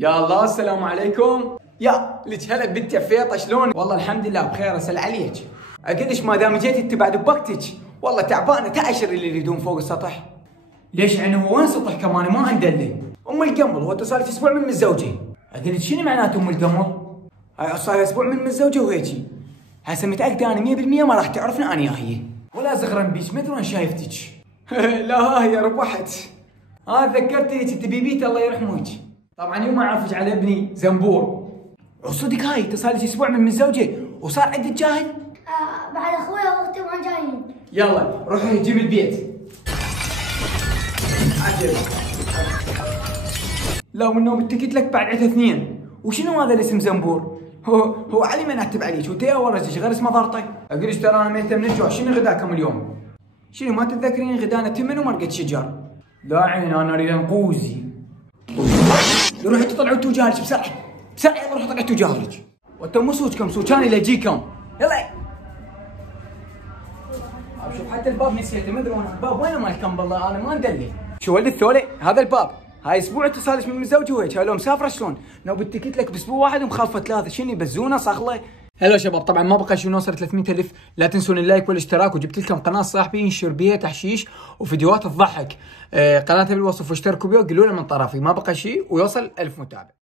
يا الله السلام عليكم. يا لك هلا بنت عفيطه شلون؟ والله الحمد لله بخير اسال عليك. اقلش ما دام جيتي انت بعد بوقتك، والله تعبانه تعشر اللي يريدون فوق السطح. ليش يعني هو وين سطح كمان ما عنده الا ام القمر؟ هو صار اسبوع من متزوجين. اقلك شنو معناته ام القمر؟ هاي صار اسبوع من متزوجه وهيجي. هسه متاكده انا 100% ما راح تعرفنا انا هي. ولا زغرن بيش ما ادري وين شايفتك. لا ها هي ربحت. ذكرتني انت بيبيت الله يرحمك. طبعا يوم ما اعرفك على ابني زنبور. وصدق هاي صار لك اسبوع من متزوجه وصار عندك جاهل؟ بعد اخوي واختي ما جايين. يلا روحي جيب البيت. عجل. لا والنوم اتكيت لك بعد عدة اثنين. وشنو هذا الاسم زنبور؟ هو علي من اكتب عليك وتي ورجك غير اسمه ضرطي. اقولش ترى انا ميته من الجوع. شنو غداكم اليوم؟ شنو ما تتذكرين غدانا تمن ومرقة شجر؟ لا عين انا اريد انقوزي. روحوا تطلعوا انتوا جاهلك بسرعه بسرعه. يلا روحوا طلعوا انتوا جاهلك. وانتم مو سوتكم سوتاني اللي يجيكم. يلا شوف حتى الباب نسيته ما ادري وين الباب وين مالكم بالله انا ما ندلي. شو ولد الثولي هذا الباب. هاي اسبوع انت صار لك من متزوج وهيك. هاي لو مسافره شلون؟ نوب اتكيت لك باسبوع واحد ومخالفه ثلاثه. شنو يبزونه صخله؟ هلا شباب طبعا ما بقى شيء نوصل 300,000. لا تنسون اللايك والاشتراك. وجبت لكم قناه صاحبي ينشر بيها تحشيش وفيديوهات تضحك. قناته بالوصف واشتركوا بيه وقولوا له من طرفي. ما بقى شيء ويوصل 1000 متابع.